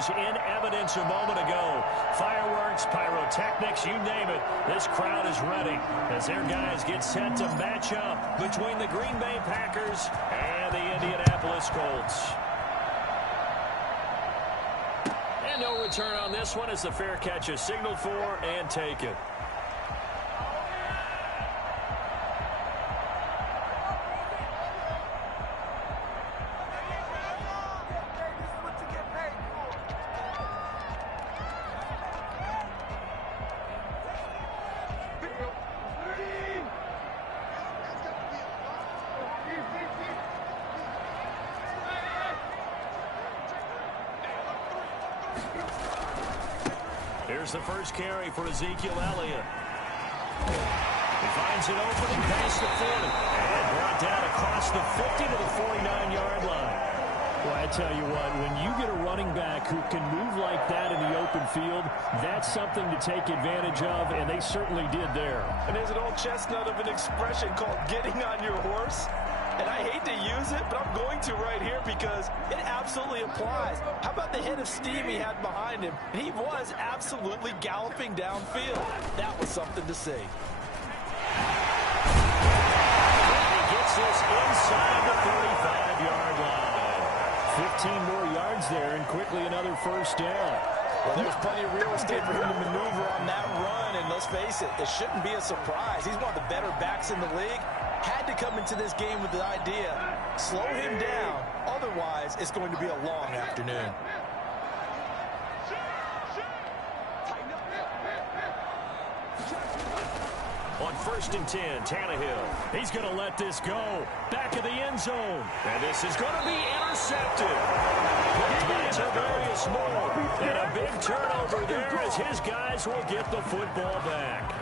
was in evidence a moment ago. Fireworks, pyrotechnics, you name it. This crowd is ready as their guys get set to match up between the Green Bay Packers and the Indianapolis Colts. And no return on this one as the fair catch is signaled for and taken. Here's the first carry for Ezekiel Elliott. He finds it opening past the 40 and brought down across the 50 to the 49-yard line. Well, I tell you what, when you get a running back who can move like that in the open field, that's something to take advantage of, and they certainly did there. And there's an old chestnut of an expression called getting on your horse. And I hate to use it, but I'm going to right here because it absolutely applies. How about the hit of steam he had behind him? And he was absolutely galloping downfield. That was something to see. He gets this inside the 35-yard line. 15 more yards there, and quickly another first down. Well, there's plenty of real estate for him to maneuver on that run, and let's face it, it shouldn't be a surprise. He's one of the better backs in the league. Had to come into this game with the idea, slow him down, otherwise it's going to be a long afternoon. On 1st and 10, Tannehill. He's going to let this go. Back of the end zone. And this is going to be intercepted. Picked by Tavarius Moore. And a big turnover there as his guys will get the football back.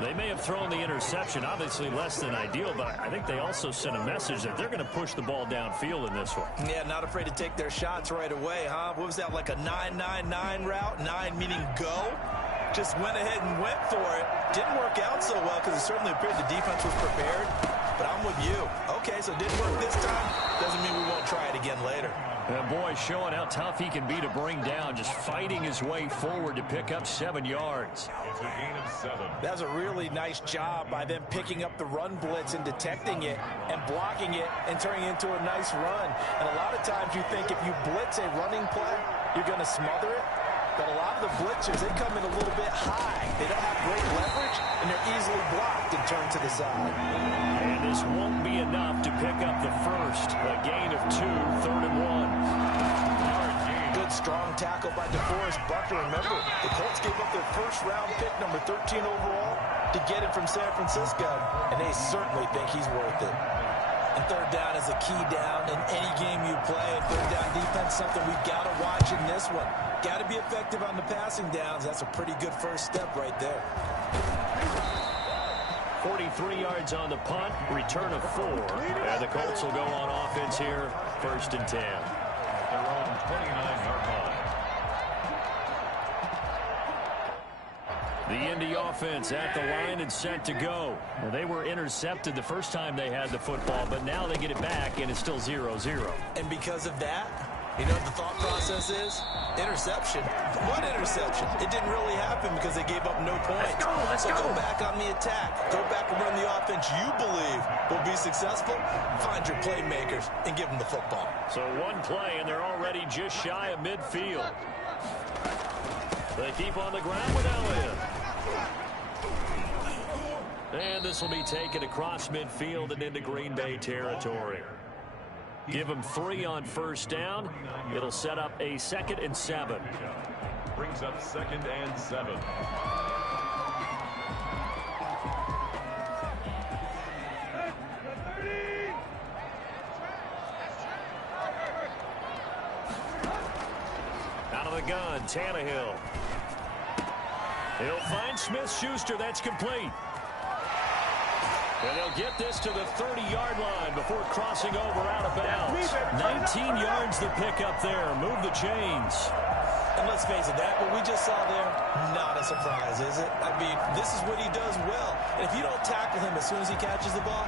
They may have thrown the interception, obviously less than ideal, but I think they also sent a message that they're going to push the ball downfield in this one. Yeah, not afraid to take their shots right away, huh? What was that, like a 9-9-9 route? 9 meaning go? Just went ahead and went for it. Didn't work out so well because it certainly appeared the defense was prepared. But I'm with you. Okay, so it didn't work this time. Doesn't mean we won't try it again later. That boy showing how tough he can be to bring down, just fighting his way forward to pick up 7 yards. It's a gain of 7. That's a really nice job by them picking up the run blitz and detecting it and blocking it and turning it into a nice run. And a lot of times you think if you blitz a running play, you're going to smother it. But a lot of the blitzers, they come in a little bit high. They don't have great leverage, and they're easily blocked and turned to the side. And this won't be enough to pick up the first. A gain of 2, 3rd and 1. Good strong tackle by DeForest Buckner. Remember, the Colts gave up their first-round pick, number 13 overall, to get him from San Francisco, and they certainly think he's worth it. And 3rd down is a key down in any game you play. And 3rd down defense, something we've got to watch in this one. Got to be effective on the passing downs. That's a pretty good first step right there. 43 yards on the punt, return of 4. And the Colts will go on offense here, 1st and 10. Their own 29-yard line. The Indy offense at the line and set to go. Well, they were intercepted the first time they had the football, but now they get it back, and it's still 0-0. And because of that, you know what the thought process is? Interception. What interception? It didn't really happen because they gave up no points. Let's go back on the attack. Go back and run the offense you believe will be successful. Find your playmakers and give them the football. So one play, and they're already just shy of midfield. They keep on the ground with Elliott. And this will be taken across midfield and into Green Bay territory. Give them 3 on 1st down. It'll set up a 2nd and 7. Brings up 2nd and 7. Out of the gun, Tannehill. He'll find Smith-Schuster. That's complete. And they'll get this to the 30-yard line before crossing over out of bounds. 19 yards to pick up there. Move the chains. And let's face it, that what we just saw there, not a surprise, is it? I mean, this is what he does well. And if you don't tackle him as soon as he catches the ball,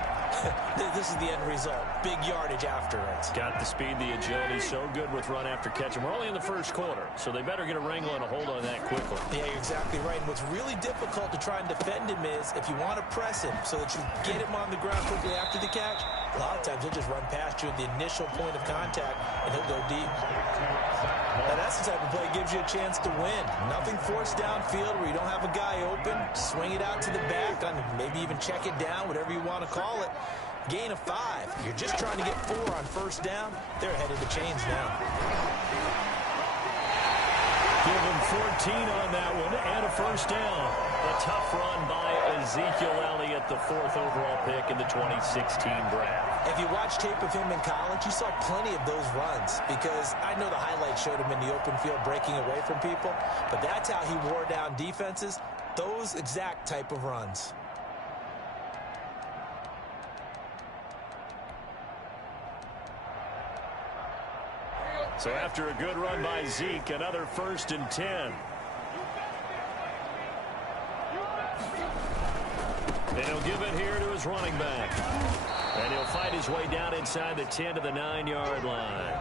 this is the end result. big yardage afterwards. Got the speed, the agility, so good with run after catch. And we're only in the first quarter, so they better get a wrangle and a hold on that quickly. Yeah, you're exactly right. And what's really difficult to try and defend him is if you want to press him so that you get him on the ground quickly after the catch, a lot of times he'll just run past you at the initial point of contact, and he'll go deep. Now, that's the type of play that gives you a chance to win. Nothing forced downfield where you don't have a guy open. Swing it out to the back, maybe even check it down, whatever you want to call it. Gain of 5. You're just trying to get 4 on first down. They're ahead of the chains now. Give him 14 on that one and a first down. A tough run by Ezekiel Elliott, the 4th overall pick in the 2016 draft. If you watch tape of him in college, you saw plenty of those runs because I know the highlights showed him in the open field breaking away from people, but that's how he wore down defenses, those exact type of runs. So after a good run by Zeke, another 1st and 10. And he'll give it here to his running back. And he'll fight his way down inside the 10 to the 9-yard line.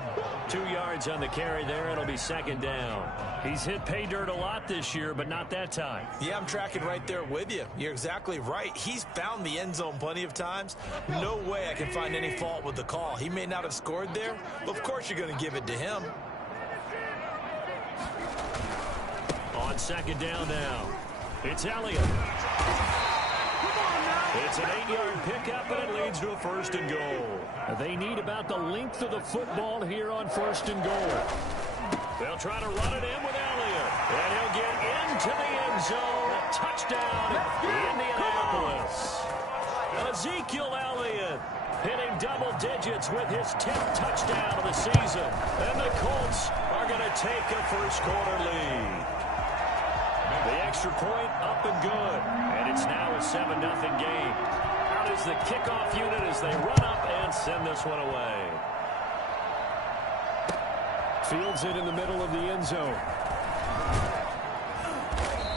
2 yards on the carry there. It'll be 2nd down. He's hit pay dirt a lot this year, but not that time. Yeah, I'm tracking right there with you. You're exactly right. He's found the end zone plenty of times. No way I can find any fault with the call. He may not have scored there, but of course you're going to give it to him. On 2nd down now, it's Elliott. It's an 8-yard pickup, and it leads to a 1st and goal. They need about the length of the football here on 1st and goal. They'll try to run it in with Elliott, and he'll get into the end zone. Touchdown, Indianapolis. Ezekiel Elliott hitting double digits with his 10th touchdown of the season. And the Colts are going to take a first-quarter lead. The extra point up and good, and it's now a 7-0 game. Out is the kickoff unit as they run up and send this one away. Fields it in the middle of the end zone.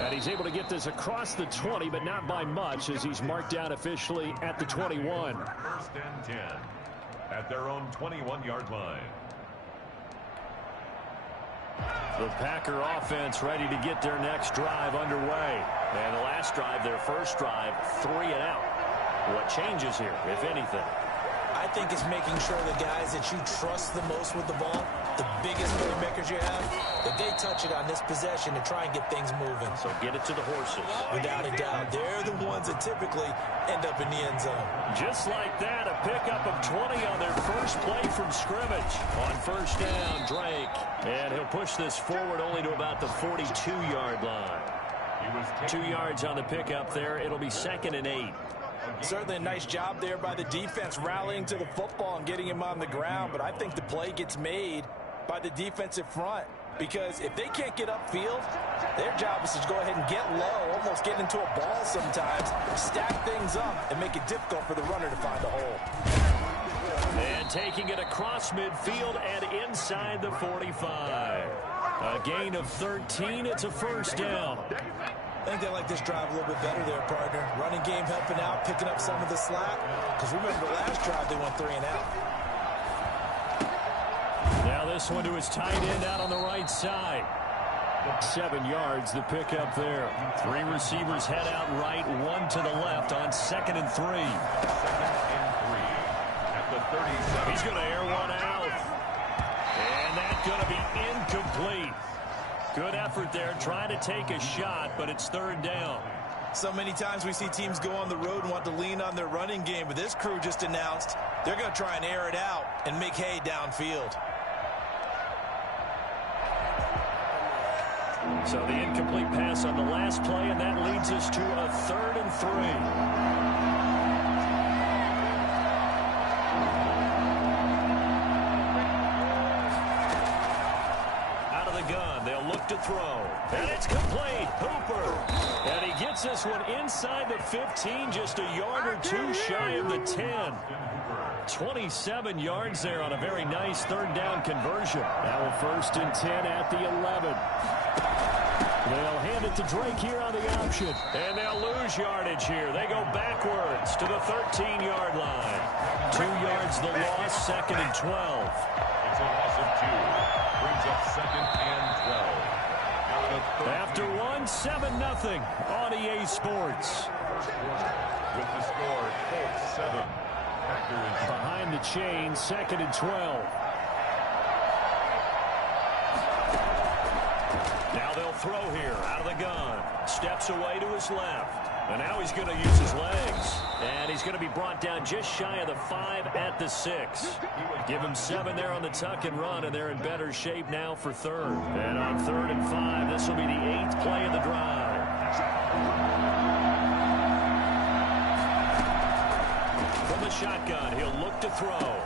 And he's able to get this across the 20, but not by much as he's marked down officially at the 21. 1st and 10 at their own 21-yard line. The Packer offense ready to get their next drive underway. And the last drive, their first drive, 3 and out. What changes here, if anything? I think it's making sure the guys that you trust the most with the ball, the biggest playmakers you have, that they touch it on this possession to try and get things moving. So get it to the horses. Without a doubt. They're the ones that typically end up in the end zone. Just like that, a pickup of 20 on their first play from scrimmage. On 1st down, Drake. And he'll push this forward only to about the 42-yard line. 2 yards on the pickup there. It'll be 2nd and 8. Certainly a nice job there by the defense rallying to the football and getting him on the ground, but I think the play gets made by the defensive front because if they can't get upfield, their job is to go ahead and get low, almost get into a ball sometimes, stack things up, and make it difficult for the runner to find a hole. And taking it across midfield and inside the 45. A gain of 13, it's a 1st down. I think they like this drive a little bit better there, partner. Running game helping out, picking up some of the slack. Because remember the last drive, they went 3 and out. Now this one to his tight end out on the right side. 7 yards, the pickup there. 3 receivers head out right, 1 to the left on 2nd and 3. 2nd and 3 at the 37. He's going to air one out. And that's going to be incomplete. Good effort there, trying to take a shot, but it's 3rd down. So many times we see teams go on the road and want to lean on their running game, but this crew just announced they're going to try and air it out and make hay downfield. So the incomplete pass on the last play, and that leads us to a 3rd and 3. To throw, and it's complete. Hooper, and he gets this one inside the 15, just a yard or 2 shy of the 10. 27 yards there on a very nice 3rd down conversion. Now a 1st and 10 at the 11. They'll hand it to Drake here on the option. And they'll lose yardage here. They go backwards to the 13-yard line. 2 yards the loss, 2nd and 12. It's a loss of 2. Brings up 2nd and 12. After 7-0 on EA Sports. With the score, Colts 7. Packers behind the chain, 2nd and 12. Now they'll throw here out of the gun. Steps away to his left. And now he's going to use his legs. And he's going to be brought down just shy of the 5 at the 6. Give him 7 there on the tuck and run, and they're in better shape now for 3rd. And on 3rd and 5, this will be the 8th play of the drive. From the shotgun, he'll look to throw.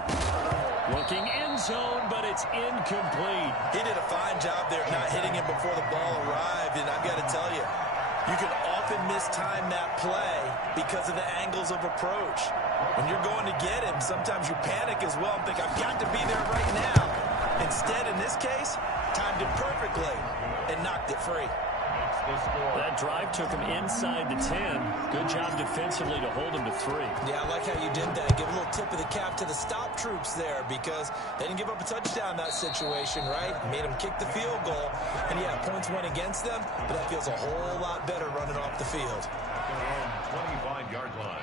Looking end zone, but it's incomplete. He did a fine job there not hitting him before the ball arrived, and I've got to tell you, you can often mistime that play because of the angles of approach. When you're going to get him, sometimes you panic as well and think, I've got to be there right now. Instead, in this case, timed it perfectly and knocked it free. That drive took him inside the 10. Good job defensively to hold him to 3. Yeah, I like how you did that. Give a little tip of the cap to the stop troops there because they didn't give up a touchdown in that situation, right? Made them kick the field goal. And, yeah, points went against them, but that feels a whole lot better running off the field. 25-yard line.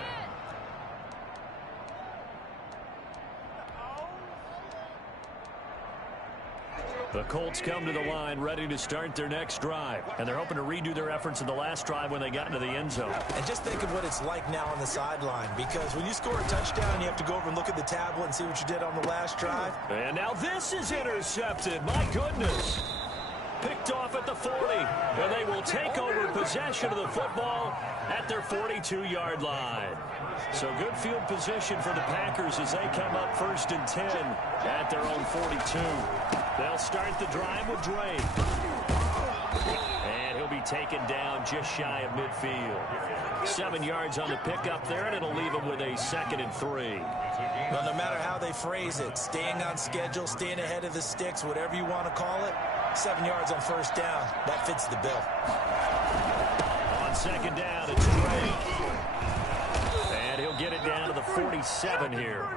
The Colts come to the line ready to start their next drive. And they're hoping to redo their efforts in the last drive when they got into the end zone. And just think of what it's like now on the sideline, because when you score a touchdown, you have to go over and look at the tablet and see what you did on the last drive. And now this is intercepted. My goodness. Picked off at the 40. And they will take over possession of the football at their 42-yard line. So good field position for the Packers as they come up 1st and 10 at their own 42. They'll start the drive with Drake. And he'll be taken down just shy of midfield. 7 yards on the pickup there, and it'll leave him with a 2nd and 3. Well, no matter how they phrase it, staying on schedule, staying ahead of the sticks, whatever you want to call it, 7 yards on 1st down. That fits the bill. On 2nd down, it's Drake. And he'll get it down to the 47 here.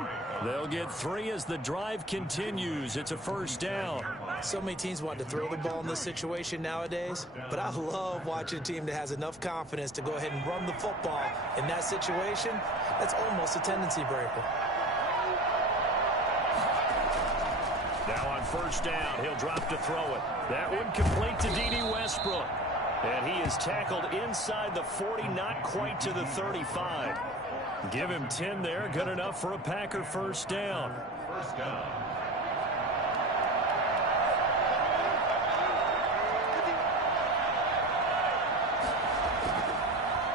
They'll get 3 as the drive continues. It's a 1st down. So many teams want to throw the ball in this situation nowadays, but I love watching a team that has enough confidence to go ahead and run the football. In that situation, that's almost a tendency breaker. Now on 1st down, he'll drop to throw it. That one complete to D.D. Westbrook. And he is tackled inside the 40, not quite to the 35. Give him 10 there. Good enough for a Packer 1st down. 1st down.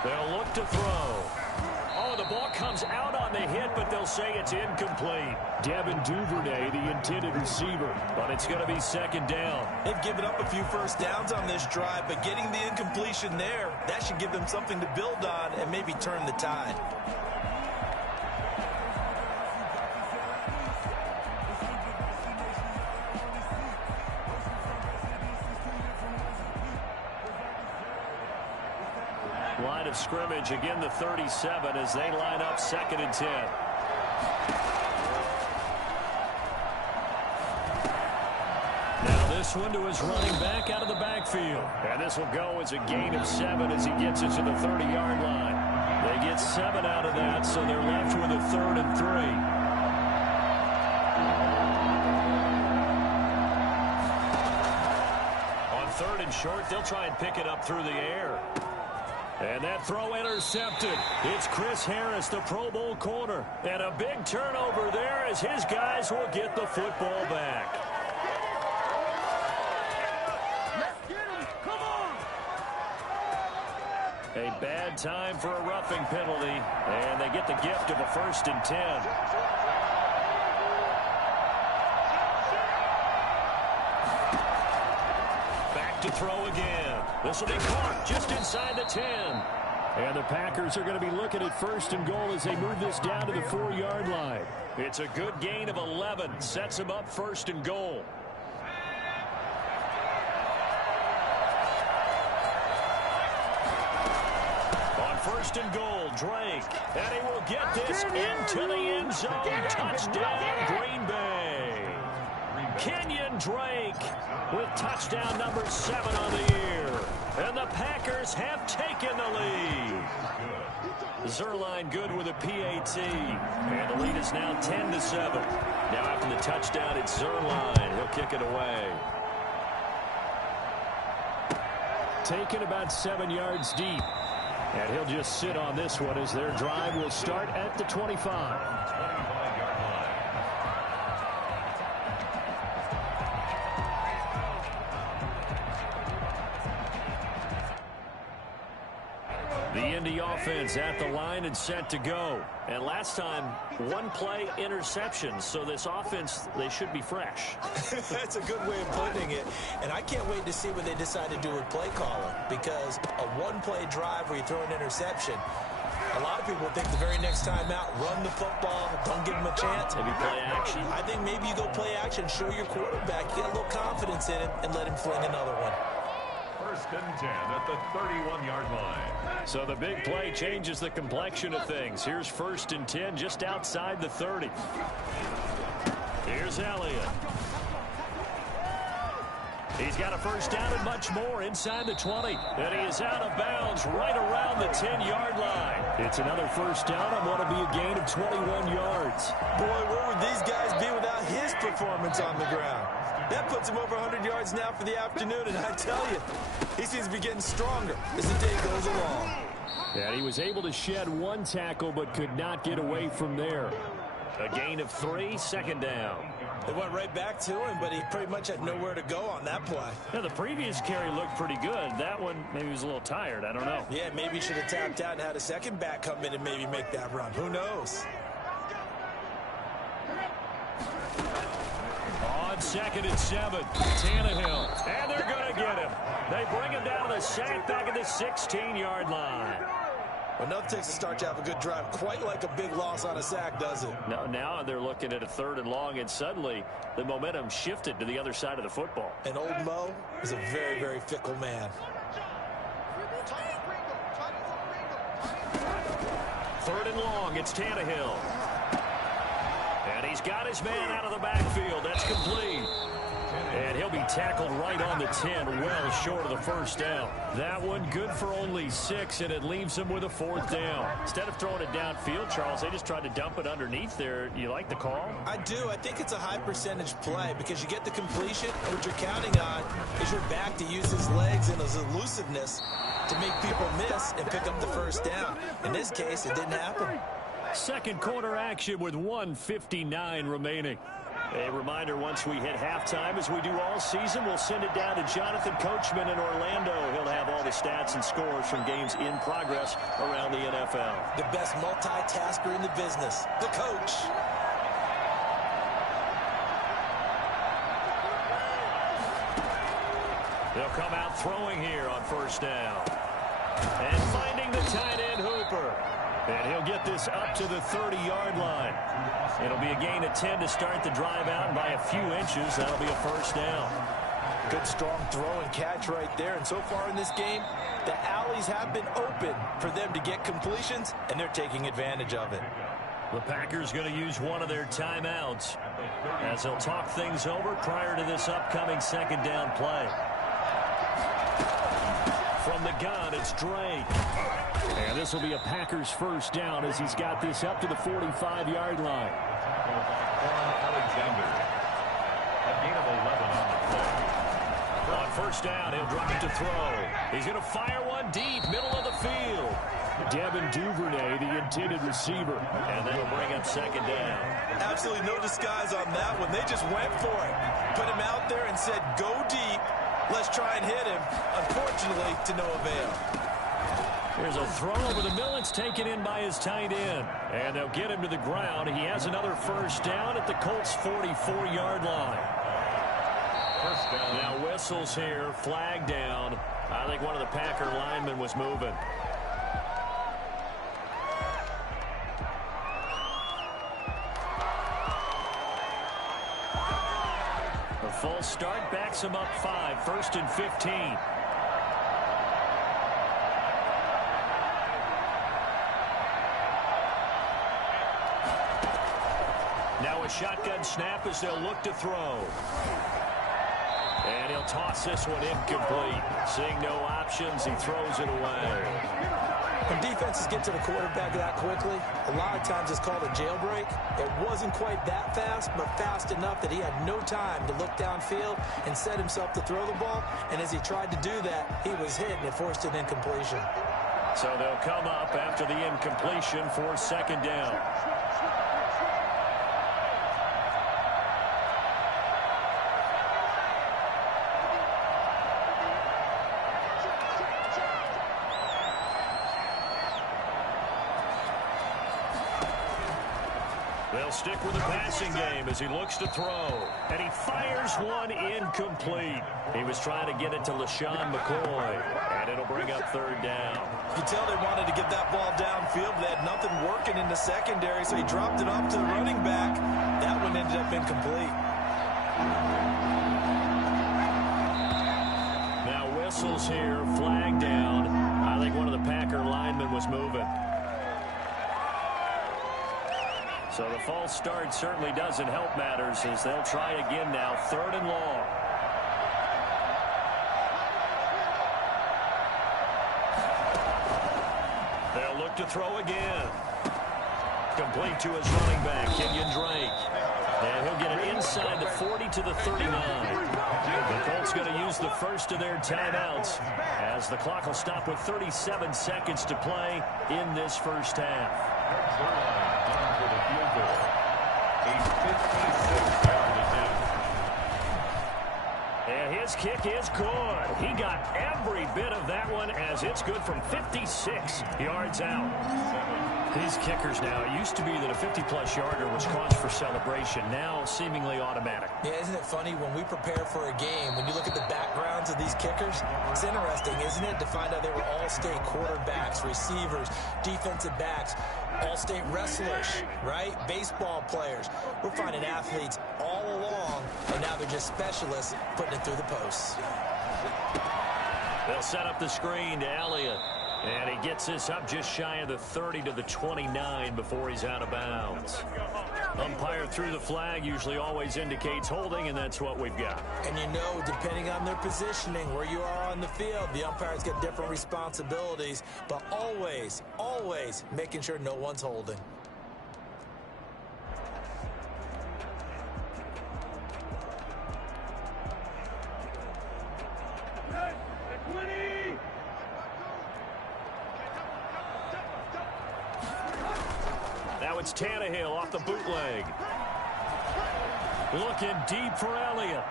They'll look to throw. Oh, the ball comes out on the hit, but they'll say it's incomplete. Devin Duvernay, the intended receiver. But it's going to be 2nd down. They've given up a few 1st downs on this drive, but getting the incompletion there, that should give them something to build on and maybe turn the tide. Line of scrimmage, again the 37 as they line up 2nd and 10. Now this one to his running back out of the backfield. And this will go as a gain of 7 as he gets it to the 30-yard line. They get 7 out of that, so they're left with a 3rd and 3. On 3rd and short, they'll try and pick it up through the air. And that throw intercepted. It's Chris Harris, the Pro Bowl corner. And a big turnover there as his guys will get the football back. Let's get him. Come on. A bad time for a roughing penalty. And they get the gift of a 1st and 10. Back to throw again. This will be caught just inside the 10. And the Packers are going to be looking at 1st and goal as they move this down to the 4-yard line. It's a good gain of 11. Sets them up 1st and goal. first and goal. Drake. And he will get this into the end zone. Touchdown, Green Bay. Kenyon Drake with touchdown number 7 on the year. And the Packers have taken the lead. Zerline good with a PAT. And the lead is now 10-7. Now after the touchdown, it's Zerline. He'll kick it away. Taken about 7 yards deep. And he'll just sit on this one as their drive will start at the 25. The Indy offense at the line and set to go. And last time, 1 play interception. So this offense, they should be fresh. That's a good way of putting it. And I can't wait to see what they decide to do with play calling. Because a 1-play drive where you throw an interception, a lot of people think the very next time out, run the football, don't give him a chance. Maybe play action. I think maybe you go play action, show your quarterback, get a little confidence in him, and let him fling another one. First and 10 at the 31-yard line. So the big play changes the complexion of things. Here's first and 10 just outside the 30. Here's Elliott. He's got a first down and much more inside the 20. And he is out of bounds right around the 10-yard line. It's another first down and want to be a gain of 21 yards. Boy, where would these guys be without his performance on the ground? That puts him over 100 yards now for the afternoon, and I tell you, he seems to be getting stronger as the day goes along. And he was able to shed 1 tackle but could not get away from there. A gain of 3, second down. They went right back to him, but he pretty much had nowhere to go on that play. Now, the previous carry looked pretty good. That one, maybe he was a little tired. I don't know. Yeah, maybe he should have tapped out and had a second back come in and maybe make that run. Who knows? On 2nd and 7, Tannehill. And they're going to get him. They bring him down to the sack back at the 16-yard line. Well, nothing takes a start to have a good drive. Quite like a big loss on a sack, does it? No, now they're looking at a 3rd and long, and suddenly the momentum shifted to the other side of the football. And old Mo is a very, very fickle man. 3rd and long, it's Tannehill. And he's got his man out of the backfield. That's complete. And he'll be tackled right on the 10, well short of the first down. That one good for only 6, and it leaves him with a 4th down. Instead of throwing it downfield, Charles, they just tried to dump it underneath there. You like the call? I do. I think it's a high percentage play because you get the completion, and what you're counting on is your back to use his legs and his elusiveness to make people miss and pick up the first down. In this case, it didn't happen. Second quarter action with 1:59 remaining. A reminder, once we hit halftime, as we do all season, we'll send it down to Jonathan Coachman in Orlando. He'll have all the stats and scores from games in progress around the NFL. The best multitasker in the business, the coach. They'll come out throwing here on first down. And finding the tight end, Hooper. And he'll get this up to the 30-yard line. It'll be a gain of 10 to start the drive out, and by a few inches, that'll be a first down. Good, strong throw and catch right there. And so far in this game, the alleys have been open for them to get completions, and they're taking advantage of it. The Packers going to use one of their timeouts as they'll talk things over prior to this upcoming second down play. From the gun, it's Drake. And this will be a Packers first down as he's got this up to the 45-yard line. Alexander. A gain of 11 on the play. On first down, he'll drop it to throw. He's going to fire one deep, middle of the field. Devin Duvernay, the intended receiver. And that'll bring up second down. Absolutely no disguise on that one. They just went for it. Put him out there and said, go deep. Let's try and hit him. Unfortunately, to no avail. There's a throw over the middle. It's taken in by his tight end. And they'll get him to the ground. He has another first down at the Colts' 44-yard line. First down. Now whistles here, flag down. I think one of the Packer linemen was moving. A full start backs him up 5, 1st and 15. a shotgun snap as they'll look to throw. And he'll toss this one incomplete. Seeing no options, he throws it away. When defenses get to the quarterback that quickly, a lot of times it's called a jailbreak. It wasn't quite that fast, but fast enough that he had no time to look downfield and set himself to throw the ball. And as he tried to do that, he was hit, and it forced an incompletion. So they'll come up after the incompletion for second down. They'll stick with the passing game as he looks to throw. And he fires one incomplete. He was trying to get it to LaShawn McCoy. And it'll bring up third down. You can tell they wanted to get that ball downfield, but they had nothing working in the secondary, so he dropped it off to the running back. That one ended up incomplete. Now whistles here, flag down. I think one of the Packer linemen was moving. So the false start certainly doesn't help matters as they'll try again now, third and long. They'll look to throw again. Complete to his running back, Kenyon Drake. And he'll get it inside the 40 to the 39. The Colts going to use the first of their timeouts as the clock will stop with 37 seconds to play in this first half. And his kick is good. He got every bit of that one as it's good from 56 yards out. These kickers now, it used to be that a 50-plus yarder was cause for celebration. Now seemingly automatic. Yeah, isn't it funny when we prepare for a game, when you look at the backgrounds of these kickers, it's interesting, isn't it, to find out they were all-state quarterbacks, receivers, defensive backs, all-state wrestlers, right? Baseball players. We're finding athletes all along, and now they're just specialists putting it through the posts. They'll set up the screen to Elliott. And he gets this up just shy of the 30 to the 29 before he's out of bounds. Umpire threw the flag, usually always indicates holding, and that's what we've got. And you know, depending on their positioning, where you are on the field, the umpires get different responsibilities, but always, always making sure no one's holding. Now it's Tannehill off the bootleg. Looking deep for Elliott.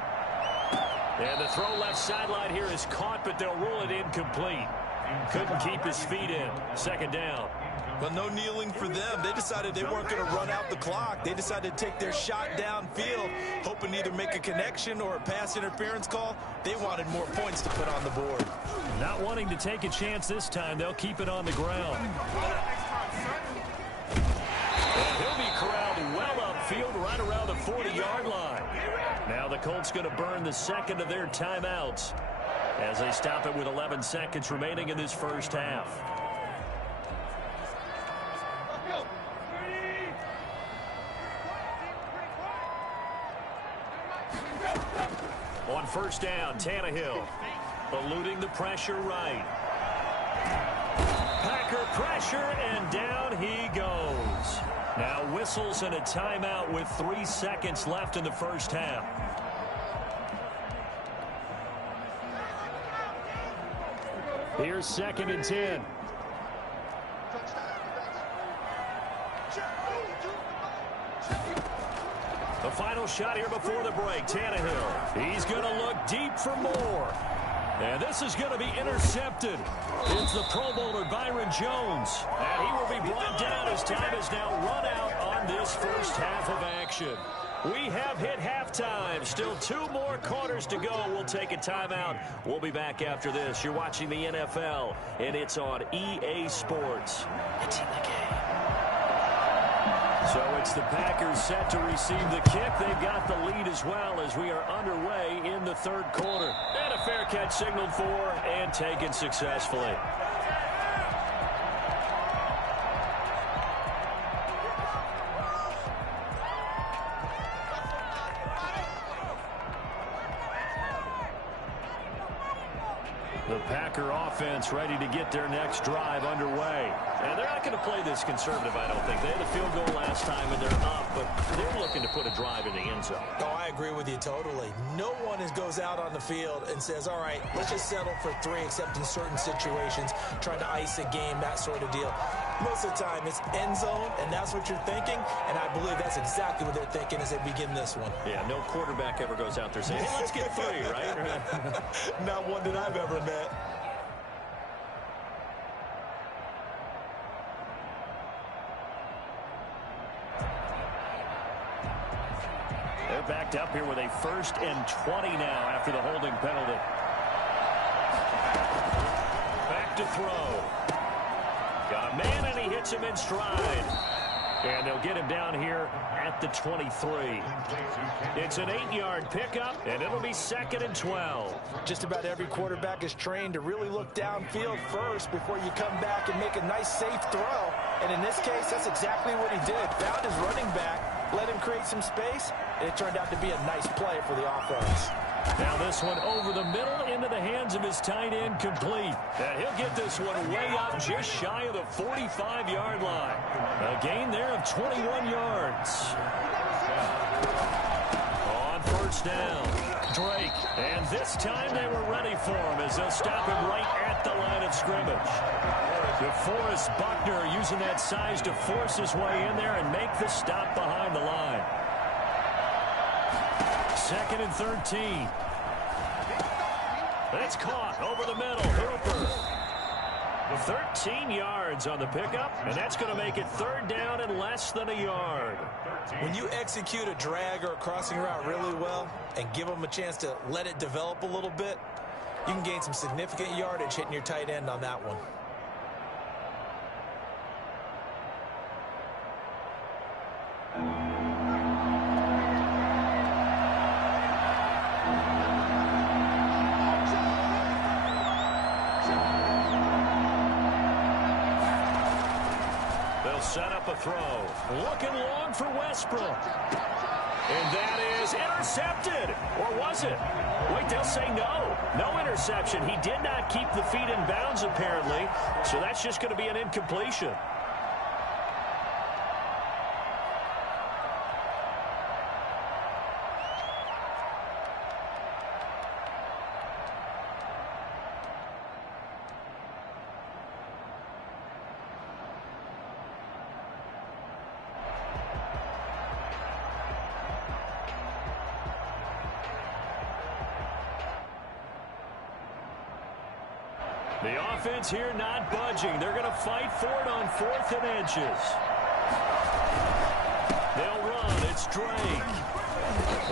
And the throw left sideline here is caught, but they'll rule it incomplete. Couldn't keep his feet in. Second down. Well, no kneeling for them. They decided they weren't going to run out the clock. They decided to take their shot downfield, hoping to either make a connection or a pass interference call. They wanted more points to put on the board. Not wanting to take a chance this time, they'll keep it on the ground. And he'll be corralled well upfield right around the 40-yard line. Now the Colts going to burn the second of their timeouts as they stop it with 11 seconds remaining in this first half. On first down, Tannehill eluding the pressure right. Packer pressure, and down he goes. Now whistles and a timeout with 3 seconds left in the first half. Here's second and 10. The final shot here before the break, Tannehill. He's going to look deep for more. And this is going to be intercepted. It's the Pro Bowler Byron Jones. And he will be brought down as time is now run out on this first half of action. We have hit halftime. Still 2 more quarters to go. We'll take a timeout. We'll be back after this. You're watching the NFL, and it's on EA Sports. It's in the game. So it's the Packers set to receive the kick. They've got the lead as well as we are underway in the third quarter. And a fair catch signaled for and taken successfully. The Packer offense ready to get their next drive underway. And they're not going to play this conservative, I don't think. They had a field goal last time, and they're up, but they're looking to put a drive in the end zone. Oh, I agree with you totally. No one goes out on the field and says, all right, let's just settle for 3, except in certain situations, trying to ice a game, that sort of deal. Most of the time, it's end zone, and that's what you're thinking, and I believe that's exactly what they're thinking as they begin this one. Yeah, no quarterback ever goes out there saying, hey, let's get 3, right? Not one that I've ever met. They're backed up here with a 1st and 20 now after the holding penalty. Back to throw. Got a man, and he hits him in stride. And they'll get him down here at the 23. It's an 8-yard pickup, and it'll be 2nd and 12. Just about every quarterback is trained to really look downfield first before you come back and make a nice, safe throw. And in this case, that's exactly what he did. Found his running back, let him create some space, and it turned out to be a nice play for the offense. Now this one over the middle into the hands of his tight end, complete. And he'll get this one way up just shy of the 45-yard line. A gain there of 21 yards. On 1st down, Drake. And this time they were ready for him as they'll stop him right at the line of scrimmage. DeForest Buckner using that size to force his way in there and make the stop behind the line. 2nd and 13. That's caught over the middle. Hooper. 13 yards on the pickup, and that's going to make it 3rd down and less than a yard. When you execute a drag or a crossing route really well and give them a chance to let it develop a little bit, you can gain some significant yardage hitting your tight end on that one. Set up a throw. Looking long for Westbrook. And that is intercepted. Or was it? Wait, they'll say no. No interception. He did not keep the feet in bounds, apparently. So that's just going to be an incompletion. The offense here not budging. They're going to fight for it on 4th and inches. They'll run. It's Drake.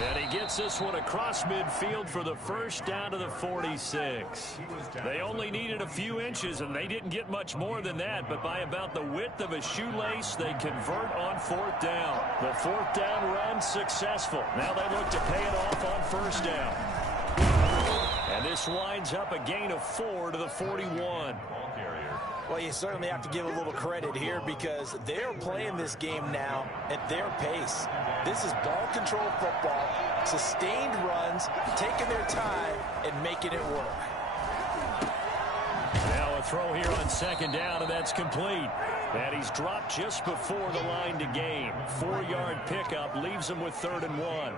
And he gets this one across midfield for the 1st down to the 46. They only needed a few inches, and they didn't get much more than that. But by about the width of a shoelace, they convert on 4th down. The 4th down run successful. Now they look to pay it off on 1st down. And this winds up a gain of 4 to the 41. Well, you certainly have to give a little credit here because they're playing this game now at their pace. This is ball control football, sustained runs, taking their time and making it work. Now a throw here on 2nd down, and that's complete. And he's dropped just before the line to gain. 4-yard pickup leaves him with 3rd and 1.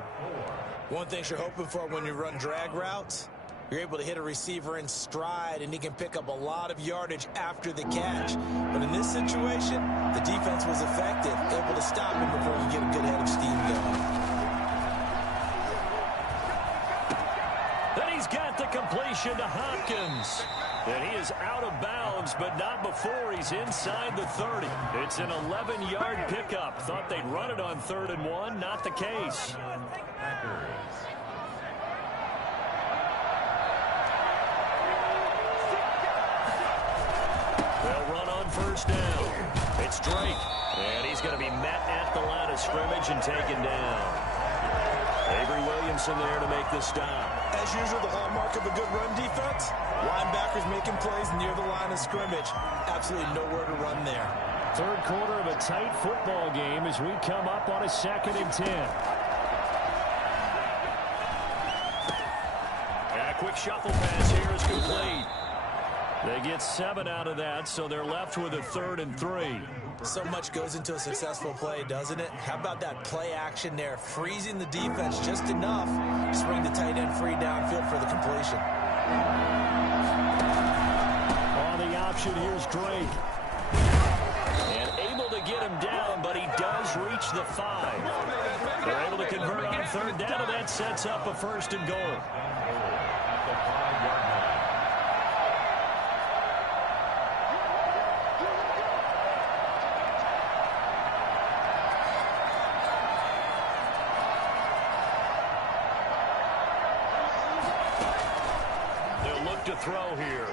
One thing you're hoping for when you run drag routes, you're able to hit a receiver in stride, and he can pick up a lot of yardage after the catch. But in this situation, the defense was effective, able to stop him before he get a good head of steam going. Then he's got the completion to Hopkins. And he is out of bounds, but not before he's inside the 30. It's an 11-yard pickup. Thought they'd run it on 3rd and 1. Not the case. They'll run on 1st down. It's Drake. And he's going to be met at the line of scrimmage and taken down. Avery Williamson there to make the stop. As usual, the hallmark of a good run defense, linebackers making plays near the line of scrimmage. Absolutely nowhere to run there. 3rd quarter of a tight football game as we come up on a 2nd and 10. A quick shuffle pass here is complete. get 7 out of that, so they're left with a 3rd and 3. So much goes into a successful play, doesn't it? How about that play action there, freezing the defense just enough to swing the tight end free downfield for the completion. On the option, here's Drake. And able to get him down, but he does reach the 5. They're able to convert on 3rd down, and that sets up a 1st and goal. To throw here.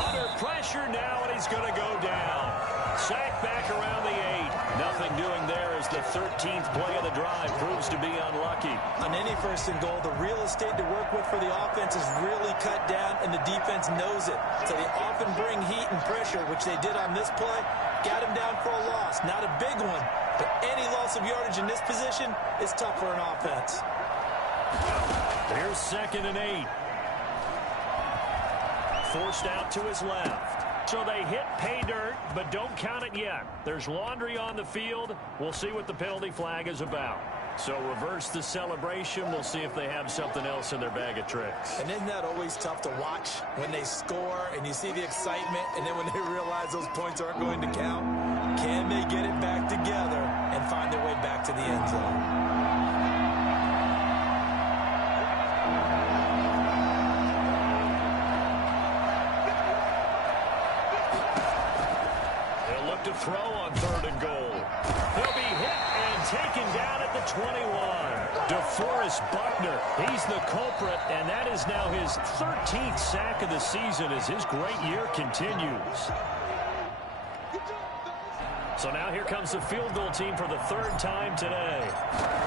Under pressure now, and he's going to go down. Sacked back around the 8. Nothing doing there as the 13th play of the drive proves to be unlucky. On any 1st and goal, the real estate to work with for the offense is really cut down, and the defense knows it. So they often bring heat and pressure, which they did on this play. Got him down for a loss. Not a big one, but any loss of yardage in this position is tough for an offense. Here's 2nd and 8. Forced out to his left. So they hit pay dirt, but don't count it yet. There's laundry on the field. We'll see what the penalty flag is about. So reverse the celebration. We'll see if they have something else in their bag of tricks. And isn't that always tough to watch when they score and you see the excitement, and then when they realize those points aren't going to count? Can they get it back together and find their way back to the end zone? To throw on 3rd and goal. He'll be hit and taken down at the 21. DeForest Buckner, he's the culprit, and that is now his 13th sack of the season as his great year continues. So now here comes the field goal team for the 3rd time today.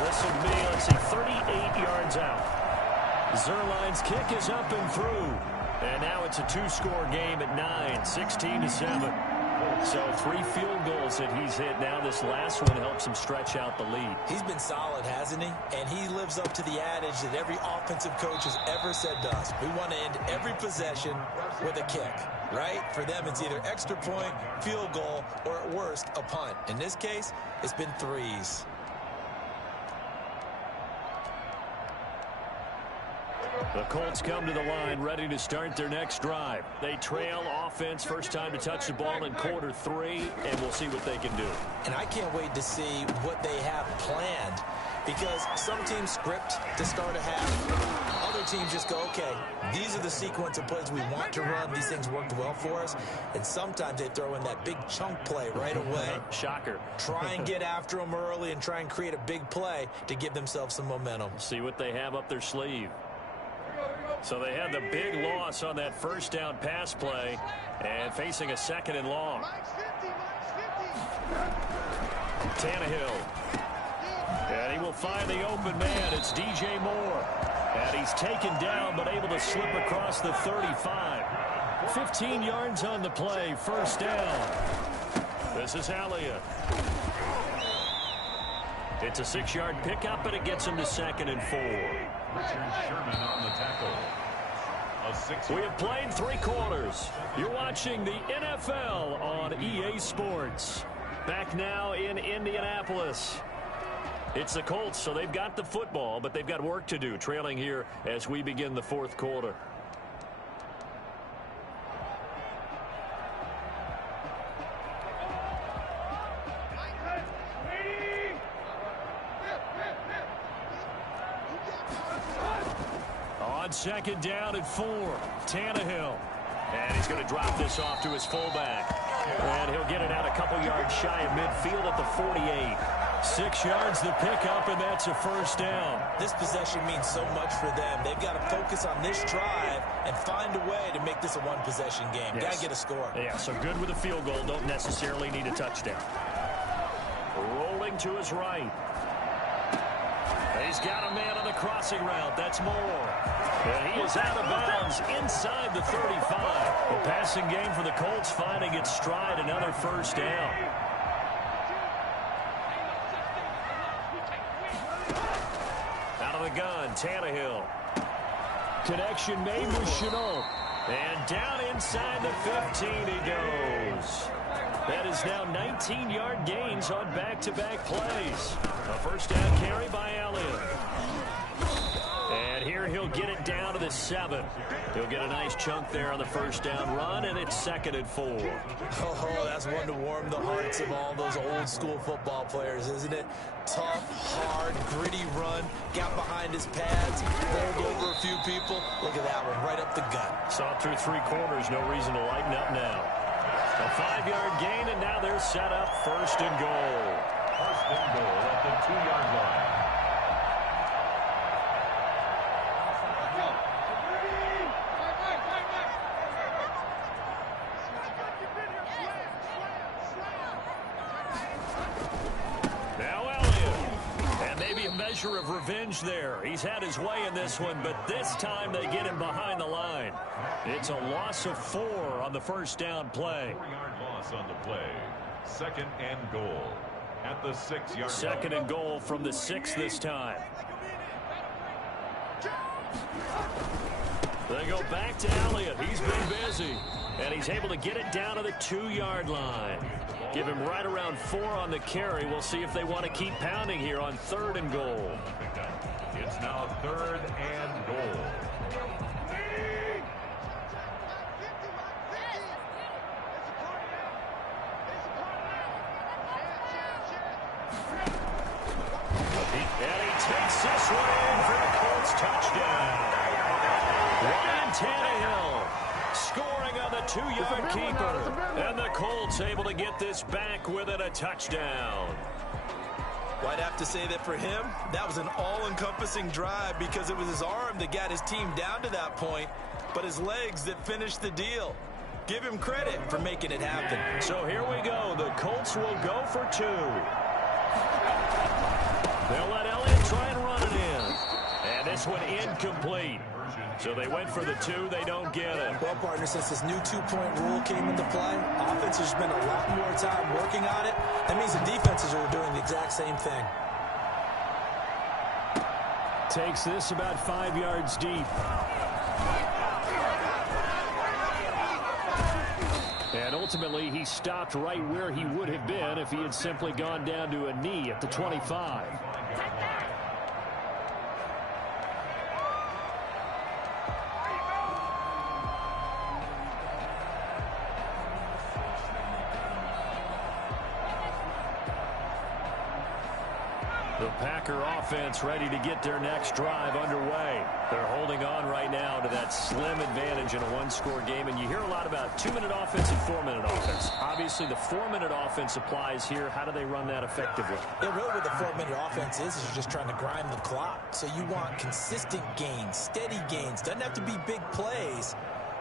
This will be, let's see, 38 yards out. Zerline's kick is up and through. And now it's a 2-score game at 9, 16-7. So 3 field goals that he's hit now. This last one helps him stretch out the lead. He's been solid, hasn't he? And he lives up to the adage that every offensive coach has ever said to us. We want to end every possession with a kick, right? For them, it's either extra point, field goal, or at worst, a punt. In this case, it's been 3s. The Colts come to the line ready to start their next drive. They trail offense, first time to touch the ball in quarter 3, and we'll see what they can do. And I can't wait to see what they have planned, because some teams script to start a half. Other teams just go, okay, these are the sequence of plays we want to run. These things worked well for us. And sometimes they throw in that big chunk play right away. Shocker. Try and get after them early and try and create a big play to give themselves some momentum. See what they have up their sleeve. So they had the big loss on that 1st down pass play and facing a 2nd and long. Tannehill. And he will find the open man. It's DJ Moore. And he's taken down but able to slip across the 35. 15 yards on the play. 1st down. This is Elliott. It's a 6-yard pickup, and it gets him to 2nd and 4. Richard Sherman on the tackle. We have played 3 quarters. You're watching the NFL on EA Sports. Back now in Indianapolis. It's the Colts, so they've got the football, but they've got work to do, trailing here as we begin the 4th quarter. On 2nd down at 4, Tannehill. And he's going to drop this off to his fullback. And he'll get it out a couple yards shy of midfield at the 48. 6 yards the pickup, and that's a 1st down. This possession means so much for them. They've got to focus on this drive and find a way to make this a 1-possession game. Yes. Got to get a score. Yeah, so good with a field goal. Don't necessarily need a touchdown. Rolling to his right. He's got a man on the crossing route. That's Moore. And he is out of bounds inside the 35. The passing game for the Colts finding its stride. Another 1st down. Out of the gun, Tannehill. Connection made with Chenault. And down inside the 15 he goes. That is now 19-yard gains on back-to-back plays. A first down carry by Elliott. And here he'll get it down to the 7. He'll get a nice chunk there on the first down run, and it's 2nd and 4. Oh, that's one to warm the hearts of all those old-school football players, isn't it? Tough, hard, gritty run. Got behind his pads, bowled over a few people. Look at that one, right up the gut. Saw through 3 quarters, no reason to lighten up now. A 5-yard gain, and now they're set up 1st and goal. 1st and goal at the 2-yard line. Measure of revenge there. He's had his way in this one, but this time they get him behind the line. It's a loss of 4 on the first down play. 4-yard loss on the play. 2nd and goal at the 6-yard line. 2nd and goal from the 6 this time. They go back to Elliott. He's been busy, and he's able to get it down to the 2-yard line. Give him right around 4 on the carry. We'll see if they want to keep pounding here on 3rd and goal. It's now 3rd and goal. And he takes this one in for the Colts touchdown. Ryan Tannehill scoring on the 2-yard keeper. And the Colts able to get this back within a touchdown. Well, I'd have to say that for him, that was an all-encompassing drive because it was his arm that got his team down to that point, but his legs that finished the deal. Give him credit for making it happen. So here we go. The Colts will go for 2. They'll let Elliott try and run it in. And this one incomplete. So they went for the 2. They don't get it. Well, partner, since this new 2-point rule came into play, offense has spent a lot more time working on it. That means the defenses are doing the exact same thing. Takes this about 5 yards deep. And ultimately, he stopped right where he would have been if he had simply gone down to a knee at the 25. The Packer offense ready to get their next drive underway. They're holding on right now to that slim advantage in a 1-score game. And you hear a lot about 2-minute offense and 4-minute offense. Obviously, the 4-minute offense applies here. How do they run that effectively? Yeah, really what the 4-minute offense is you're just trying to grind the clock. So you want consistent gains, steady gains. Doesn't have to be big plays,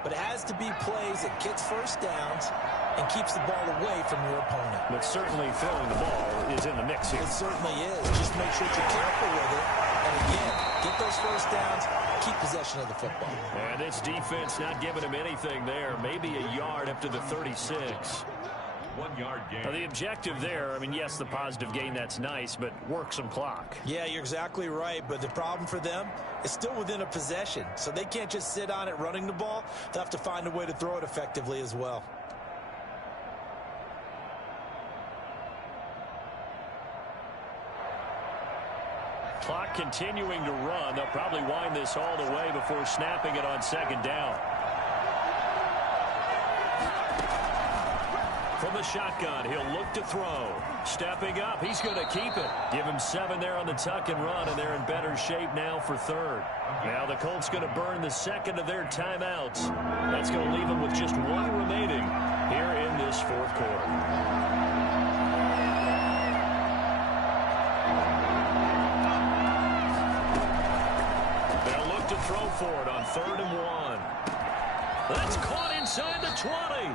but it has to be plays that gets first downs and keeps the ball away from your opponent. But certainly throwing the ball is in the mix here. It certainly is. Just make sure that you're careful with it. And again, get those first downs, keep possession of the football. And this defense not giving him anything there. Maybe a yard up to the 36. 1-yard gain. Now the objective there, I mean, yes, the positive gain, that's nice, but work some clock. Yeah, you're exactly right. But the problem for them is still within a possession. So they can't just sit on it running the ball. They'll have to find a way to throw it effectively as well. Clock continuing to run. They'll probably wind this all the way before snapping it on 2nd down. From the shotgun, he'll look to throw. Stepping up, he's going to keep it. Give him 7 there on the tuck and run, and they're in better shape now for 3rd. Now the Colts going to burn the 2nd of their timeouts. That's going to leave them with just 1 remaining here in this 4th quarter. Throw for it on 3rd and 1. That's caught inside the 20.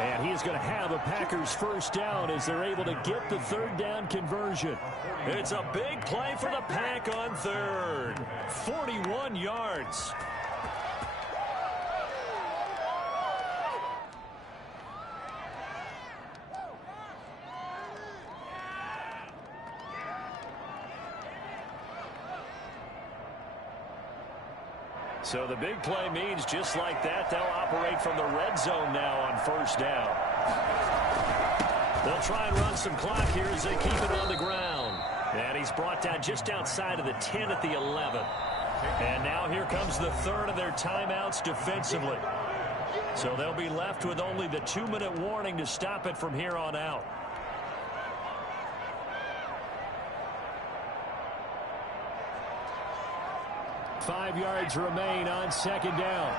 And he is going to have a Packers first down as they're able to get the 3rd down conversion. It's a big play for the Pack on 3rd. 41 yards. So the big play means just like that, they'll operate from the red zone now on first down. They'll try and run some clock here as they keep it on the ground. And he's brought down just outside of the 10 at the 11. And now here comes the third of their timeouts defensively. So they'll be left with only the 2-minute warning to stop it from here on out. Five yards remain on second down.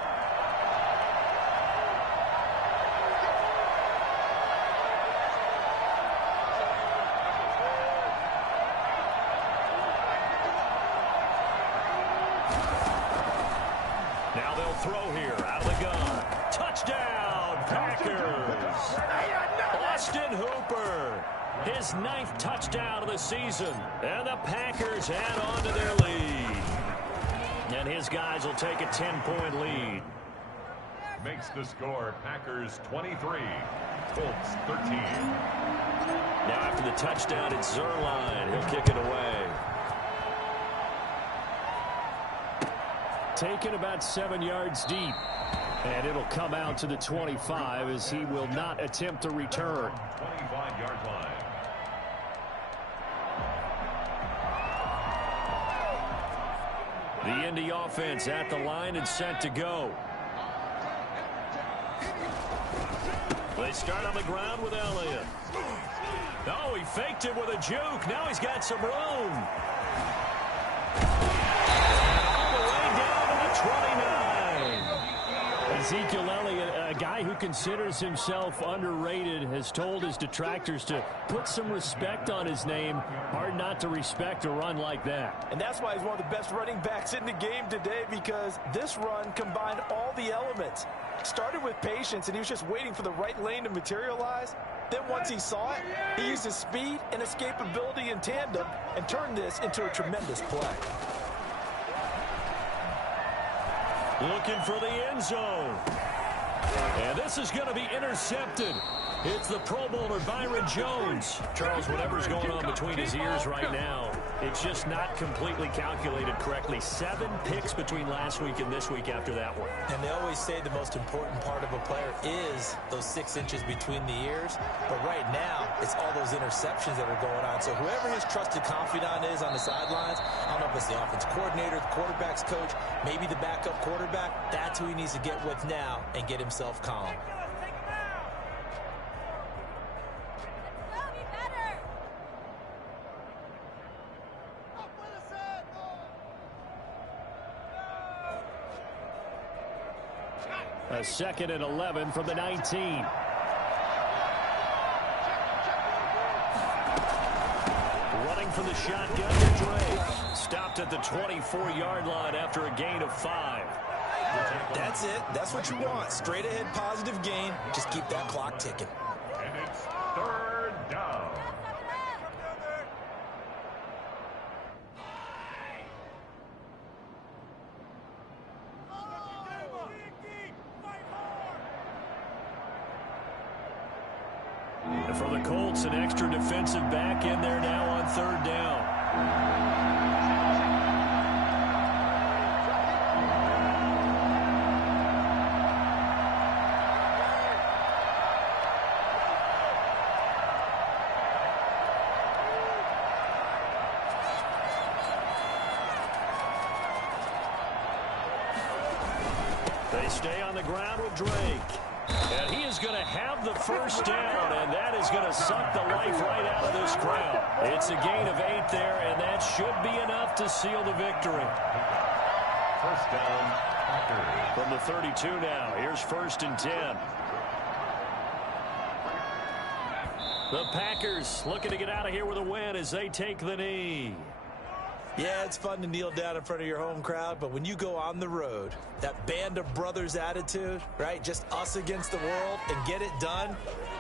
Now they'll throw here out of the gun. Touchdown, Packers. Austin Hooper, his 9th touchdown of the season. And the Packers add on to their lead. And his guys will take a 10-point lead. Makes the score Packers 23, Colts 13. Now after the touchdown, it's Zerline. He'll kick it away. Taken about 7 yards deep. And it'll come out to the 25 as he will not attempt a return. 25-yard line. The Indy offense at the line and set to go. They start on the ground with Elliott. Oh, he faked it with a juke. Now he's got some room. And all the way down to the 29. Ezekiel Elliott, a guy who considers himself underrated, has told his detractors to put some respect on his name. Hard not to respect a run like that. And that's why he's one of the best running backs in the game today, because this run combined all the elements. Started with patience, and he was just waiting for the right lane to materialize. Then once he saw it, he used his speed and escapability in tandem and turned this into a tremendous play. Looking for the end zone. And this is going to be intercepted. It's the Pro Bowler Byron Jones. Charles, whatever's going on between his ears right now, it's just not completely calculated correctly. 7 picks between last week and this week after that one. And they always say the most important part of a player is those 6 inches between the ears. But right now, it's all those interceptions that are going on. So whoever his trusted confidant is on the sidelines, I don't know if it's the offense coordinator, the quarterback's coach, maybe the backup quarterback, that's who he needs to get with now and get himself calm. A 2nd and 11 from the 19. Running from the shotgun to Drake. Stopped at the 24-yard line after a gain of 5. That's it. That's what you want. Straight ahead positive gain. Just keep that clock ticking. And it's 3rd down. And for the Colts, an extra defensive back in there now on 3rd down. They stay on the ground with Drake. And he is going to have the first down, and that is going to suck the life right out of this crowd. It's a gain of 8 there, and that should be enough to seal the victory. First down, Packers. From the 32 now, here's 1st and 10. The Packers looking to get out of here with a win as they take the knee. Yeah, it's fun to kneel down in front of your home crowd, but when you go on the road, that band of brothers attitude, right? Just us against the world and get it done.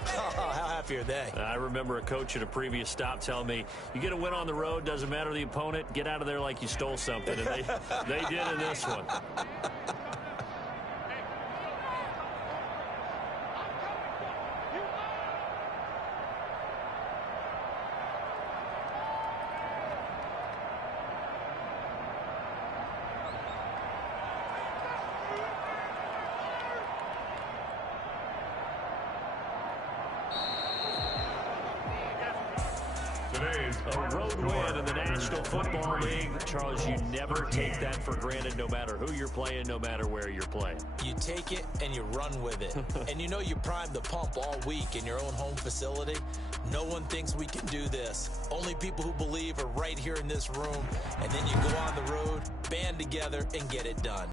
How happy are they? I remember a coach at a previous stop telling me, you get a win on the road, doesn't matter the opponent, get out of there like you stole something. And they did in this one. today's A road win in the National Football League. Charles, you never take that for granted, no matter who you're playing, no matter where you're playing. You take it and you run with it. And you know you primed the pump all week in your own home facility. No one thinks we can do this. Only people who believe are right here in this room. And then you go on the road, band together, and get it done.